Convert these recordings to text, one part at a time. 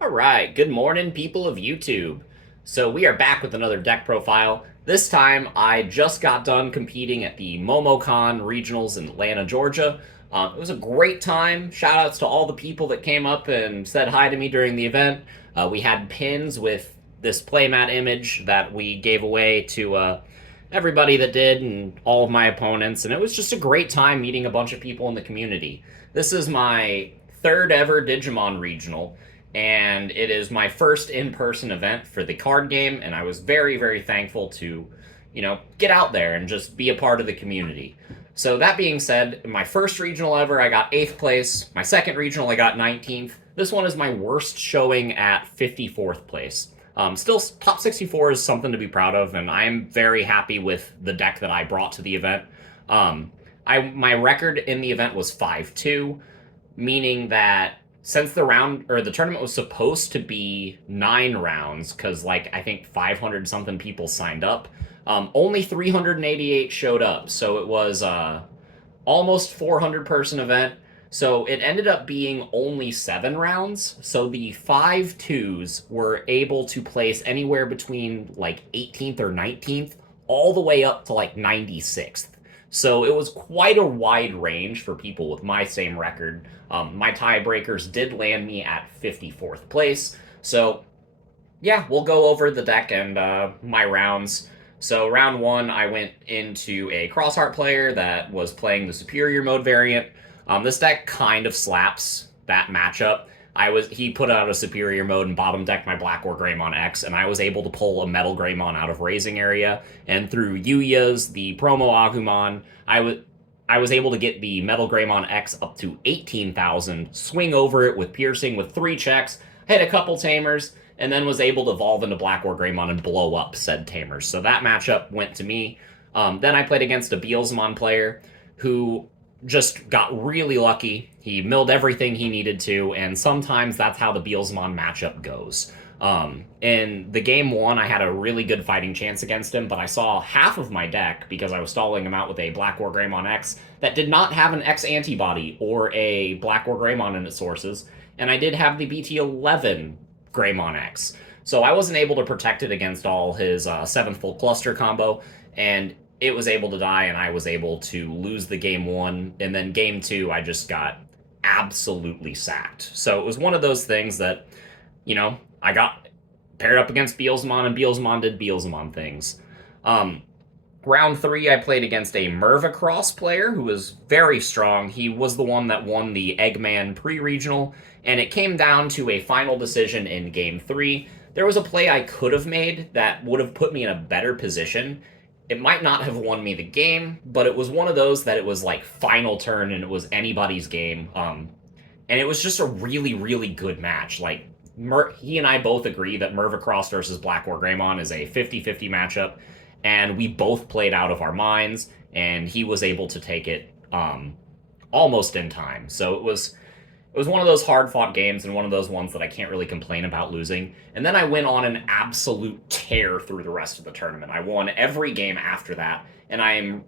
All right, good morning, people of YouTube. So we are back with another deck profile. This time, I just got done competing at the MomoCon Regionals in Atlanta, Georgia. It was a great time. Shout outs to all the people that came up and said hi to me during the event. We had pins with this playmat image that we gave away to everybody that did and all of my opponents, and it was just a great time meeting a bunch of people in the community. This is my third ever Digimon regional, and it is my first in-person event for the card game, and I was very, very thankful to, get out there and just be a part of the community. So that being said, my first regional ever, I got 8th place. My second regional, I got 19th. This one is my worst showing at 54th place. Still, top 64 is something to be proud of, and I'm very happy with the deck that I brought to the event. My record in the event was 5-2, meaning that since the tournament was supposed to be 9 rounds, because I think 500 something people signed up, only 388 showed up. So it was almost 400 person event. So it ended up being only 7 rounds. So the 5-2s were able to place anywhere between 18th or 19th, all the way up to 96th. So it was quite a wide range for people with my same record. My tiebreakers did land me at 54th place. So yeah, we'll go over the deck and my rounds. So round one, I went into a Crossheart player that was playing the Superior Mode variant. This deck kind of slaps that matchup. He put out a Superior Mode and bottom decked my Black War Greymon X, and I was able to pull a Metal Greymon out of Raising Area, and through Yuya's, the promo Agumon, I was able to get the Metal Greymon X up to 18,000, swing over it with Piercing with 3 checks, hit a couple Tamers, and then was able to evolve into Black War Greymon and blow up said Tamers. So that matchup went to me. Then I played against a Beelzemon player who just got really lucky. He milled everything he needed to, and sometimes that's how the Beelzemon matchup goes. In the game one, I had a really good fighting chance against him, but I saw half of my deck, because I was stalling him out with a Black War Greymon X, that did not have an X antibody or a Black War Greymon in its sources, and I did have the BT11 Greymon X. So I wasn't able to protect it against all his 7th full cluster combo, and it was able to die, and I was able to lose the game one, and then game two, I just got absolutely sacked. So it was one of those things that, I got paired up against Beelzemon, and Beelzemon did Beelzemon things. Round three, I played against a Merva Cross player who was very strong. He was the one that won the Eggman pre-regional, and it came down to a final decision in game three. There was a play I could have made that would have put me in a better position. It might not have won me the game, but it was one of those that it was final turn and it was anybody's game. And it was just a really, really good match. He and I both agree that Merva Cross versus Black War Greymon is a 50-50 matchup, and we both played out of our minds, and he was able to take it almost in time. So it was one of those hard-fought games and one of those ones that I can't really complain about losing. And then I went on an absolute tear through the rest of the tournament. I won every game after that, and I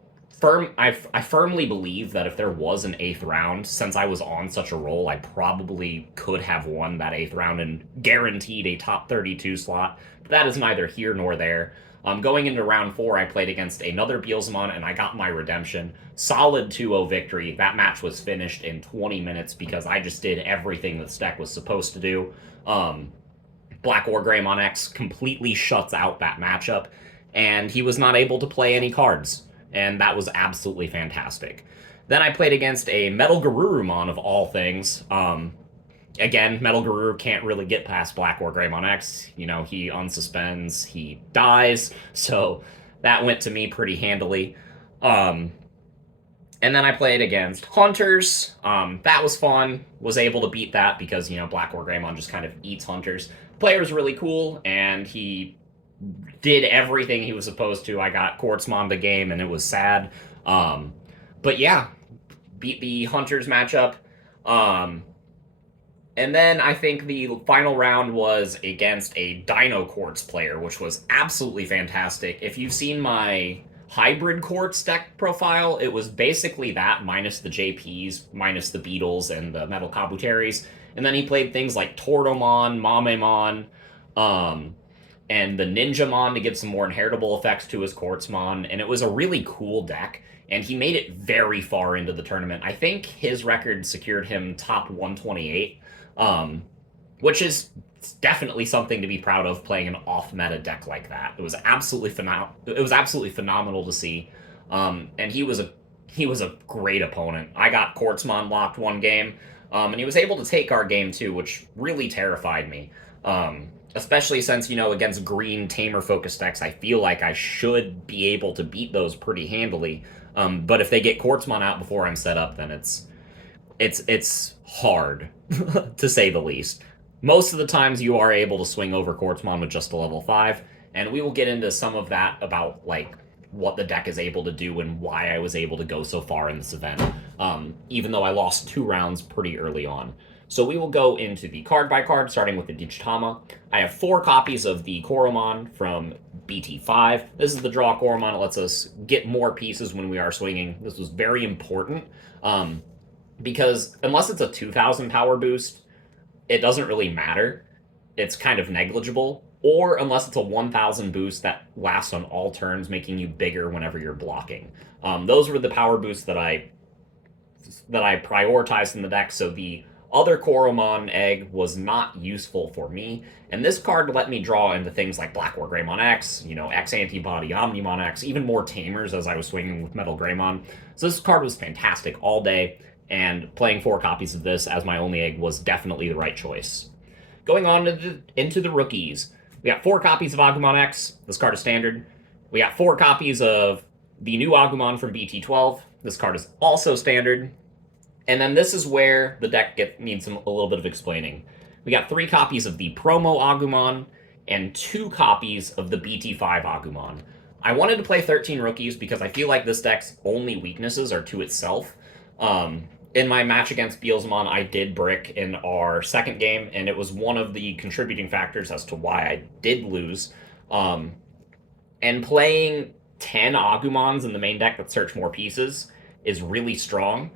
firmly believe that if there was an 8th round, since I was on such a roll, I probably could have won that 8th round and guaranteed a top 32 slot. But that is neither here nor there. Going into round 4, I played against another Beelzemon, and I got my redemption. Solid 2-0 victory. That match was finished in 20 minutes because I just did everything this deck was supposed to do. Black War Greymon X completely shuts out that matchup, and he was not able to play any cards, and that was absolutely fantastic. Then I played against a Metalgaruru of all things. Again, Metalgaruru can't really get past Black War Greymon X. He unsuspends, he dies, so that went to me pretty handily. And then I played against Hunters. That was fun. Was able to beat that because, Black War Greymon just kind of eats Hunters. Player was really cool, and he did everything he was supposed to. I got Quartzmon the game, and it was sad. But yeah, beat the Hunters matchup. And then I think the final round was against a Dino Quartz player, which was absolutely fantastic. If you've seen my hybrid Quartz deck profile, it was basically that minus the JPs, minus the Beetles and the Metal Kabuteris. And then he played things like Tortomon, Mamemon, um, and the Ninjamon to give some more inheritable effects to his Quartzmon. And it was a really cool deck. And he made it very far into the tournament. I think his record secured him top 128, which is definitely something to be proud of playing an off-meta deck like that. It was absolutely phenomenal to see. And he was a great opponent. I got Quartzmon locked one game, and he was able to take our game too, which really terrified me. Especially since, against green tamer focused decks, I feel like I should be able to beat those pretty handily. But if they get Quartzmon out before I'm set up, then it's hard to say the least. Most of the times you are able to swing over Quartzmon with just a level 5, and we will get into some of that about like what the deck is able to do and why I was able to go so far in this event, even though I lost 2 rounds pretty early on. So we will go into the card by card, starting with the Digitama. I have 4 copies of the Koromon from BT5. This is the draw Koromon. It lets us get more pieces when we are swinging. This was very important, because unless it's a 2,000 power boost, it doesn't really matter. It's kind of negligible. Or unless it's a 1,000 boost that lasts on all turns, making you bigger whenever you're blocking. Those were the power boosts that I prioritized in the deck, so the other Koromon egg was not useful for me, and this card let me draw into things like Black War Greymon X, X Antibody, Omnimon X, even more tamers as I was swinging with Metal Greymon. So this card was fantastic all day, and playing 4 copies of this as my only egg was definitely the right choice. Going on into the rookies, we got 4 copies of Agumon X. This card is standard. We got 4 copies of the new Agumon from BT12. This card is also standard. And then this is where the deck needs a little bit of explaining. We got 3 copies of the promo Agumon and 2 copies of the BT5 Agumon. I wanted to play 13 rookies because I feel like this deck's only weaknesses are to itself. In my match against Beelzemon, I did brick in our second game, and it was one of the contributing factors as to why I did lose. And playing 10 Agumons in the main deck that search more pieces is really strong.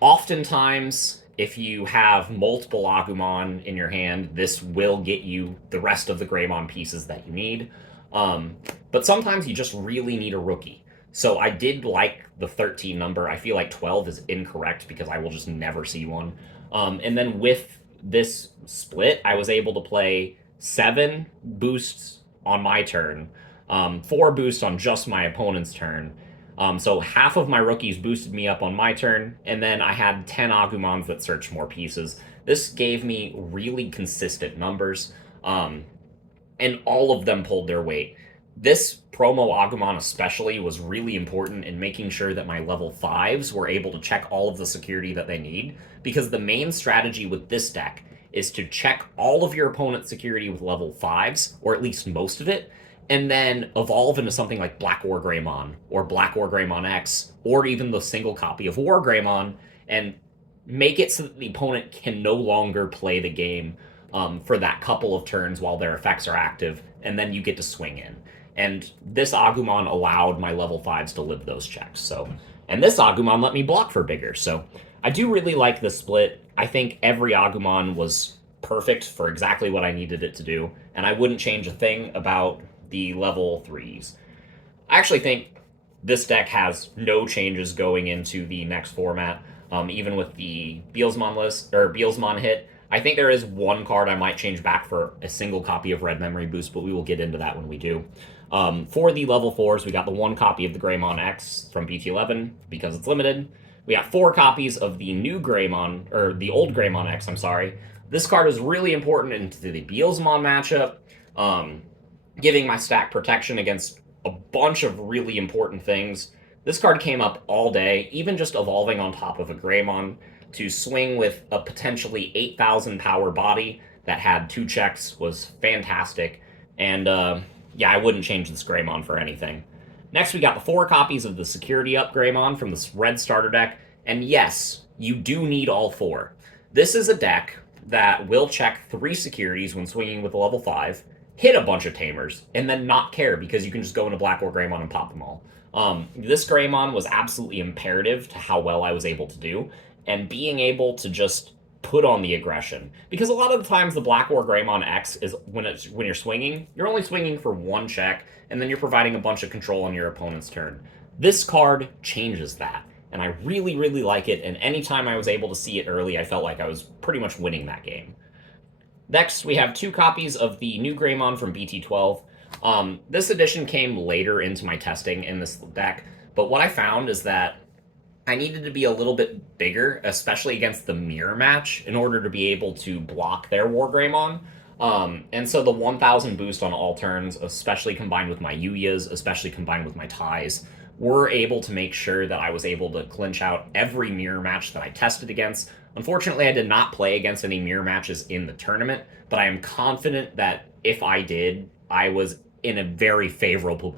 Oftentimes, if you have multiple Agumon in your hand, this will get you the rest of the Greymon pieces that you need. But sometimes you just really need a rookie. So I did like the 13 number. I feel like 12 is incorrect because I will just never see one. And then with this split, I was able to play 7 boosts on my turn, 4 boosts on just my opponent's turn. So half of my rookies boosted me up on my turn, and then I had 10 Agumons that searched more pieces. This gave me really consistent numbers, and all of them pulled their weight. This promo Agumon especially was really important in making sure that my level 5s were able to check all of the security that they need, because the main strategy with this deck is to check all of your opponent's security with level 5s, or at least most of it, and then evolve into something like Black War Greymon, or Black War Greymon X, or even the single copy of War Greymon, and make it so that the opponent can no longer play the game for that couple of turns while their effects are active, and then you get to swing in. And this Agumon allowed my level 5s to live those checks. And this Agumon let me block for bigger. So I do really like the split. I think every Agumon was perfect for exactly what I needed it to do, and I wouldn't change a thing about the level 3s. I actually think this deck has no changes going into the next format, even with the Beelzemon hit. I think there is one card I might change back for a single copy of Red Memory Boost, but we will get into that when we do. For the level 4s, we got the 1 copy of the Greymon X from BT11 because it's limited. We got 4 copies of the new Greymon, or the old Greymon X, I'm sorry. This card is really important into the Beelzemon matchup, giving my stack protection against a bunch of really important things. This card came up all day, even just evolving on top of a Greymon to swing with a potentially 8,000 power body that had 2 checks was fantastic. And yeah, I wouldn't change this Greymon for anything. Next, we got the 4 copies of the Security Up Greymon from the red starter deck. And yes, you do need all 4. This is a deck that will check 3 securities when swinging with a level 5, hit a bunch of tamers, and then not care because you can just go into Black War Greymon and pop them all. This Greymon was absolutely imperative to how well I was able to do, and being able to just put on the aggression. Because a lot of the times the Black War Greymon X is when you're swinging, you're only swinging for one check, and then you're providing a bunch of control on your opponent's turn. This card changes that, and I really, really like it, and anytime I was able to see it early, I felt like I was pretty much winning that game. Next, we have 2 copies of the new Greymon from BT12. This edition came later into my testing in this deck, but what I found is that I needed to be a little bit bigger, especially against the mirror match, in order to be able to block their War Greymon. And so the 1000 boost on all turns, especially combined with my Yuyas, especially combined with my ties, were able to make sure that I was able to clinch out every mirror match that I tested against. Unfortunately, I did not play against any mirror matches in the tournament, but I am confident that if I did, I was in a very favorable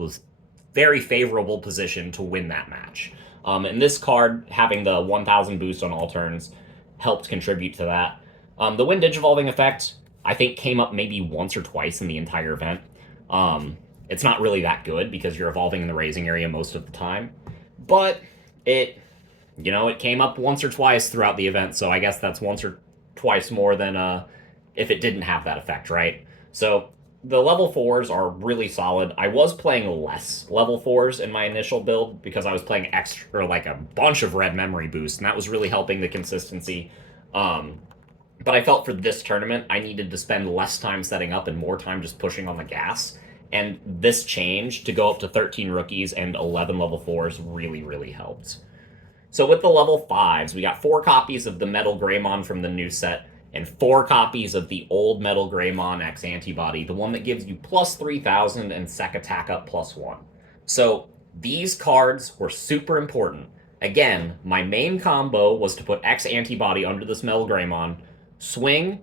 position to win that match. And this card, having the 1000 boost on all turns, helped contribute to that. The Wind Digivolving effect, I think, came up maybe once or twice in the entire event. It's not really that good because you're evolving in the raising area most of the time. But it came up once or twice throughout the event, so I guess that's once or twice more than if it didn't have that effect, right? So the level 4s are really solid. I was playing less level 4s in my initial build because I was playing extra, like a bunch of red memory boosts, and that was really helping the consistency. But I felt for this tournament, I needed to spend less time setting up and more time just pushing on the gas. And this change to go up to 13 rookies and 11 level 4s really, really helped. So with the level 5s, we got 4 copies of the Metal Greymon from the new set, and 4 copies of the old Metal Greymon X Antibody, the one that gives you plus 3000 and Sec Attack Up +1. So these cards were super important. Again, my main combo was to put X Antibody under this Metal Greymon, swing,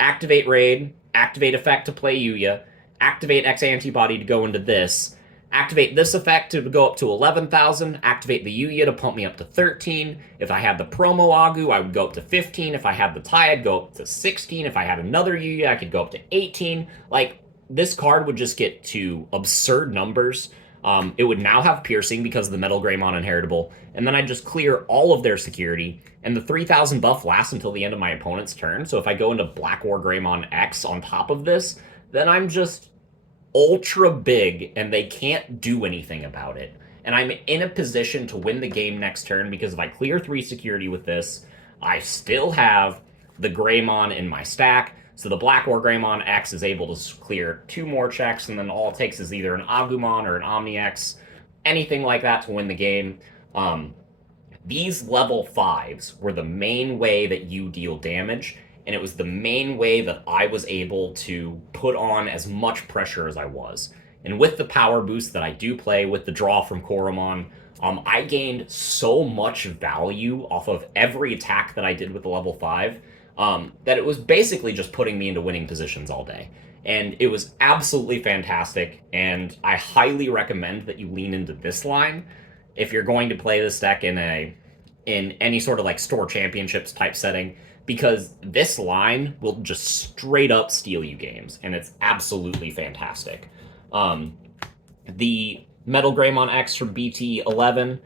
activate Raid, activate Effect to play Yuya, activate X Antibody to go into this, activate this effect to go up to 11,000, activate the Yuya to pump me up to 13. If I had the promo Agu, I would go up to 15. If I had the tie, I'd go up to 16. If I had another Yuya, I could go up to 18. Like, this card would just get to absurd numbers. It would now have piercing because of the Metal Greymon inheritable, and then I'd just clear all of their security, and the 3000 buff lasts until the end of my opponent's turn, so if I go into Black War Greymon X on top of this, then I'm just ultra big, and they can't do anything about it. And I'm in a position to win the game next turn because if I clear 3 security with this, I still have the Greymon in my stack, so the Black War Greymon X is able to clear 2 more checks, and then all it takes is either an Agumon or an Omni X, anything like that to win the game. These level 5s were the main way that you deal damage, and it was the main way that I was able to put on as much pressure as I was. And with the power boost that I do play, with the draw from Koromon, I gained so much value off of every attack that I did with the level 5 that it was basically just putting me into winning positions all day. And it was absolutely fantastic, and I highly recommend that you lean into this line if you're going to play this deck in any sort of like store championships type setting, because this line will just straight up steal you games, and it's absolutely fantastic. The Metal Greymon X from BT11,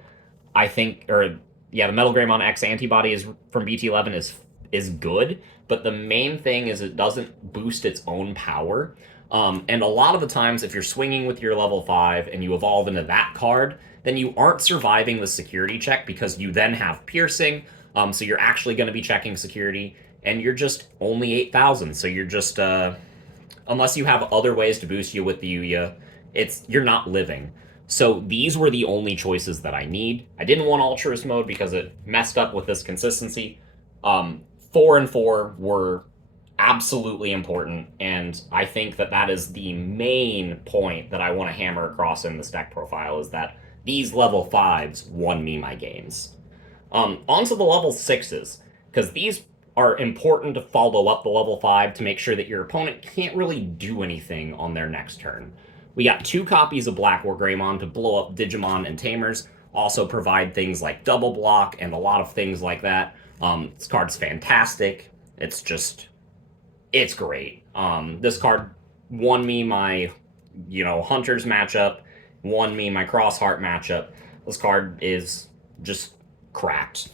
the Metal Greymon X Antibody is from BT11 is good, but the main thing is it doesn't boost its own power. And a lot of the times, if you're swinging with your level 5 and you evolve into that card, then you aren't surviving the security check because you then have piercing, so you're actually going to be checking security, and you're just only 8,000, so you're just, unless you have other ways to boost you with the Yuya, you're not living. So these were the only choices that I need. I didn't want Altruist mode because it messed up with this consistency. 4 and 4 were absolutely important, and I think that is the main point that I want to hammer across in this deck profile, is that these level 5s won me my games. Onto the level 6s, because these are important to follow up the level 5 to make sure that your opponent can't really do anything on their next turn. We got 2 copies of Black War Greymon to blow up Digimon and Tamers, also provide things like double block and a lot of things like that. This card's fantastic. It's great. This card won me my, Hunters matchup, won me my Crossheart matchup. This card is just cracked.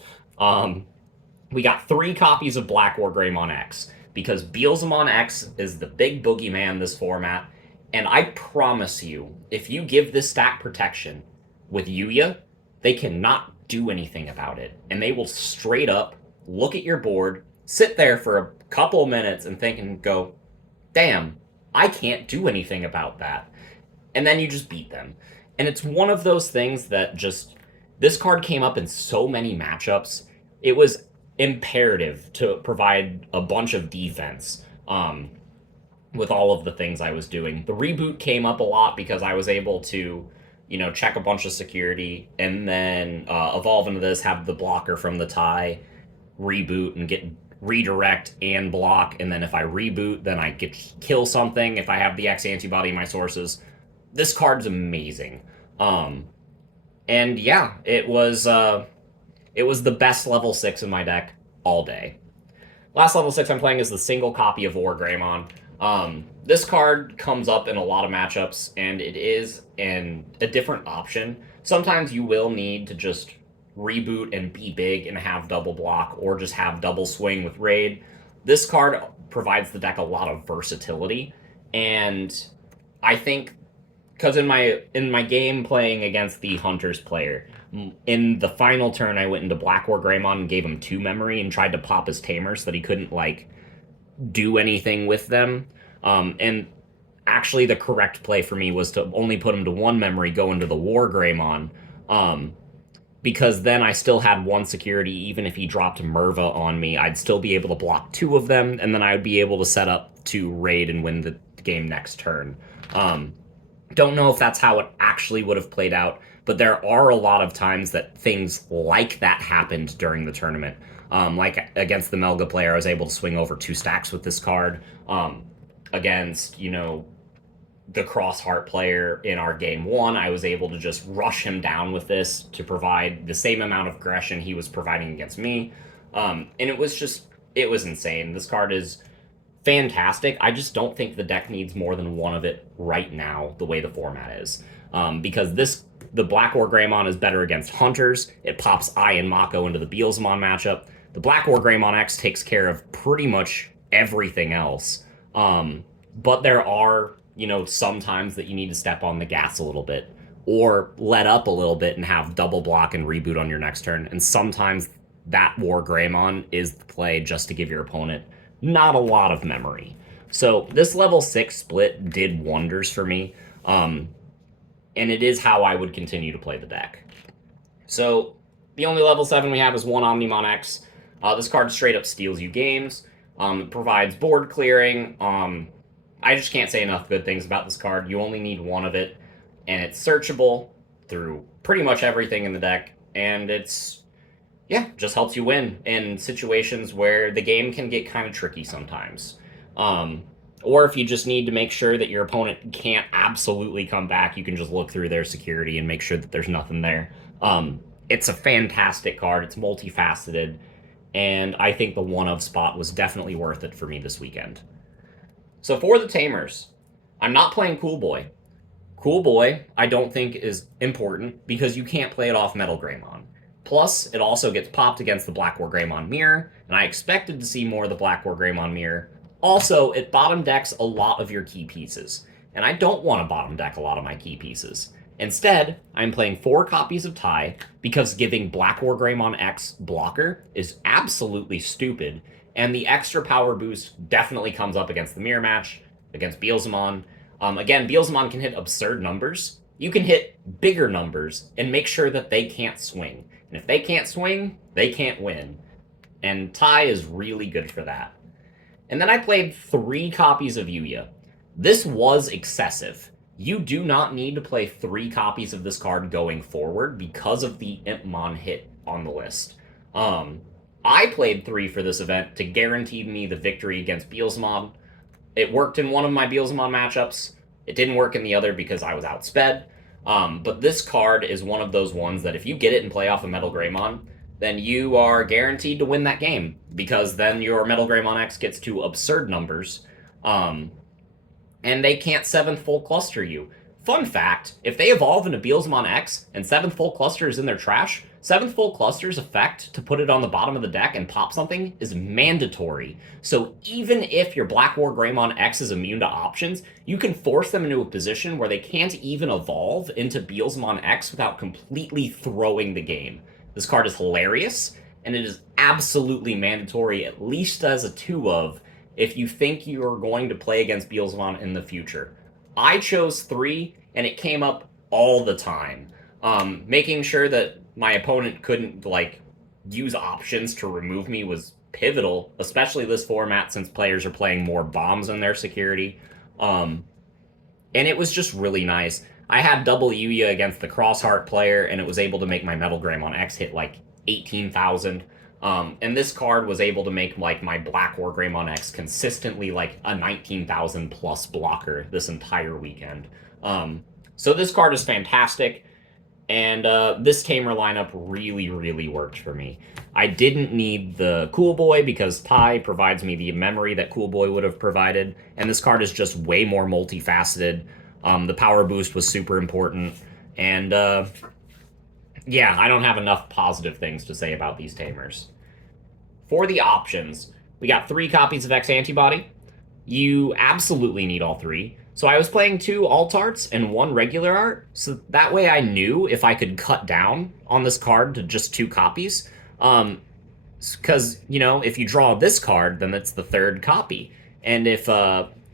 We got 3 copies of Black War Greymon X, because Beelze X is the big boogeyman this format, and I promise you, if you give this stack protection with Yuya, they cannot do anything about it, and they will straight up look at your board, sit there for a couple minutes and think and go, damn, I can't do anything about that. And then you just beat them. And it's one of those things that just, this card came up in so many matchups. It was imperative to provide a bunch of defense with all of the things I was doing. The reboot came up a lot because I was able to, check a bunch of security and then evolve into this, have the blocker from the tie, reboot and get redirect and block, and then if I reboot, then I get kill something if I have the X antibody in my sources. This card's amazing. And yeah, it was the best level 6 in my deck all day. Last level 6 I'm playing is the single copy of War Greymon. This card comes up in a lot of matchups, and it is a different option. Sometimes you will need to just reboot and be big and have double block, or just have double swing with raid. This card provides the deck a lot of versatility, and I think because in my game playing against the Hunters player, in the final turn I went into Black War Greymon and gave him 2 memory and tried to pop his tamers so that he couldn't do anything with them. And actually the correct play for me was to only put him to 1 memory, go into the War Greymon, because then I still had 1 security. Even if he dropped Merva on me, I'd still be able to block 2 of them, and then I would be able to set up to raid and win the game next turn. Don't know if that's how it actually would have played out, but there are a lot of times that things like that happened during the tournament. Like against the Melga player, I was able to swing over 2 stacks with this card. Against, the Cross Heart player in our game 1, I was able to just rush him down with this to provide the same amount of aggression he was providing against me. And it was insane. This card is fantastic. I just don't think the deck needs more than 1 of it right now, the way the format is. Because the Black War Greymon is better against Hunters. It pops I and Mako into the Beelzemon matchup. The Black War Greymon X takes care of pretty much everything else. But there are, some times that you need to step on the gas a little bit, or let up a little bit and have double block and reboot on your next turn. And sometimes that War Greymon is the play just to give your opponent not a lot of memory. So this level 6 split did wonders for me, and it is how I would continue to play the deck. So the only level 7 we have is 1 Omnimon X. This card straight up steals you games. It provides board clearing. I just can't say enough good things about this card. You only need 1 of it, and it's searchable through pretty much everything in the deck, and just helps you win in situations where the game can get kind of tricky sometimes. Or if you just need to make sure that your opponent can't absolutely come back, you can just look through their security and make sure that there's nothing there. It's a fantastic card. It's multifaceted, and I think the 1-of spot was definitely worth it for me this weekend. So for the Tamers, I'm not playing Cool Boy. Cool Boy, I don't think is important because you can't play it off Metal Greymon. Plus, it also gets popped against the Black War Greymon mirror, and I expected to see more of the Black War Greymon mirror. Also, it bottom decks a lot of your key pieces, and I don't want to bottom deck a lot of my key pieces. Instead, I'm playing 4 copies of Tie because giving Black War Greymon X blocker is absolutely stupid, and the extra power boost definitely comes up against the mirror match, against Beelzemon. Again, Beelzemon can hit absurd numbers. You can hit bigger numbers and make sure that they can't swing. And if they can't swing, they can't win. And Tie is really good for that. And then I played 3 copies of Yuya. This was excessive. You do not need to play 3 copies of this card going forward because of the Impmon hit on the list. I played 3 for this event to guarantee me the victory against Beelzemon. It worked in one of my Beelzemon matchups. It didn't work in the other because I was outsped. But this card is one of those ones that if you get it and play off a Metal Greymon, then you are guaranteed to win that game, because then your Metal Greymon X gets to absurd numbers, and they can't 7th full cluster you. Fun fact, if they evolve into Beelzemon X and 7th full cluster is in their trash, Seventh Full Cluster's effect to put it on the bottom of the deck and pop something is mandatory. So even if your Black War Greymon X is immune to options, you can force them into a position where they can't even evolve into Beelzemon X without completely throwing the game. This card is hilarious, and it is absolutely mandatory, at least as a 2-of, if you think you are going to play against Beelzemon in the future. I chose 3, and it came up all the time. Making sure that my opponent couldn't, like, use options to remove me was pivotal, especially this format since players are playing more bombs in their security. And it was just really nice. I had double Yuya against the Crossheart player, and it was able to make my Metal Greymon X hit, like, 18,000. And this card was able to make, like, my Black War Greymon X consistently, like, a 19,000 plus blocker this entire weekend. So this card is fantastic. And this tamer lineup really, really worked for me. I didn't need the Cool Boy because Tai provides me the memory that Cool Boy would have provided, and this card is just way more multifaceted. The power boost was super important, and yeah, I don't have enough positive things to say about these tamers. For the options, we got 3 copies of X Antibody. You absolutely need all 3. So I was playing 2 alt arts and 1 regular art, so that way I knew if I could cut down on this card to just 2 copies. Because, you know, if you draw this card, then it's the 3rd copy. And if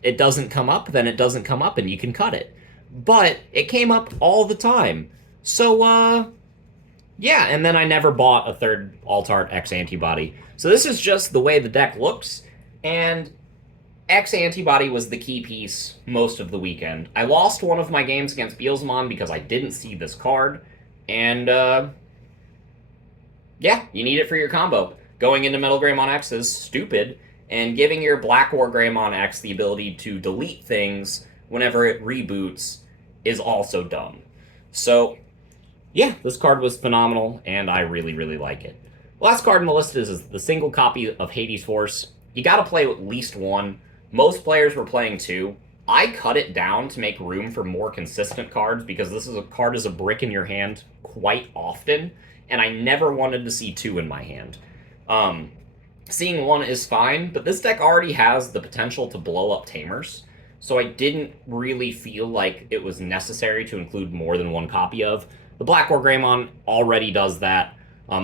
it doesn't come up, then it doesn't come up and you can cut it. But it came up all the time. So, yeah, and then I never bought a 3rd alt art X Antibody. So this is just the way the deck looks, and X Antibody was the key piece most of the weekend. I lost one of my games against Beelzemon because I didn't see this card, and yeah, you need it for your combo. Going into Metal Greymon X is stupid, and giving your Black War Greymon X the ability to delete things whenever it reboots is also dumb. So, yeah, this card was phenomenal, and I really, really like it. The last card in the list is the single copy of Hades Force. You gotta play at least 1. Most players were playing 2. I cut it down to make room for more consistent cards because this is a card as a brick in your hand quite often, and I never wanted to see 2 in my hand. Seeing 1 is fine, but this deck already has the potential to blow up tamers, so I didn't really feel like it was necessary to include more than 1 copy of. The Black War Greymon already does that.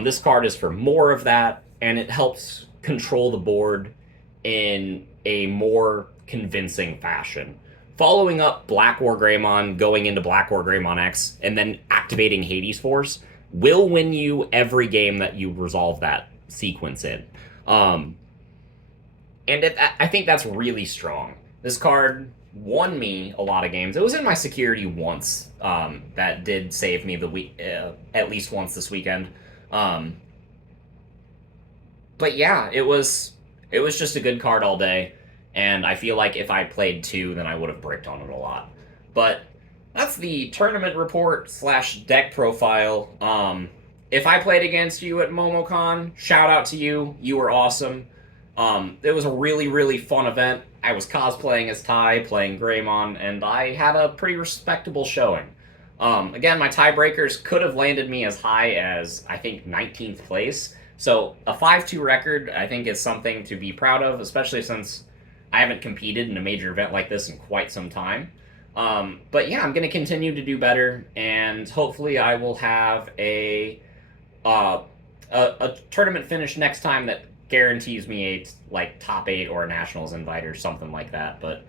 This card is for more of that, and it helps control the board in a more convincing fashion. Following up Black War Greymon, going into Black War Greymon X, and then activating Hades Force will win you every game that you resolve that sequence in. I think that's really strong. This card won me a lot of games. It was in my security once. That did save me at least once this weekend. But yeah, it was just a good card all day, and I feel like if I played 2, then I would have bricked on it a lot. But that's the tournament report / deck profile. If I played against you at MomoCon, shout out to you. You were awesome. It was a really, really fun event. I was cosplaying as Tai, playing Greymon, and I had a pretty respectable showing. Again, my tiebreakers could have landed me as high as, I think, 19th place. So a 5-2 record, I think, is something to be proud of, especially since I haven't competed in a major event like this in quite some time. But yeah, I'm going to continue to do better, and hopefully I will have a tournament finish next time that guarantees me a top 8 or a nationals invite or something like that. But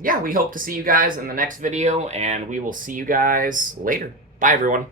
yeah, we hope to see you guys in the next video, and we will see you guys later. Bye, everyone.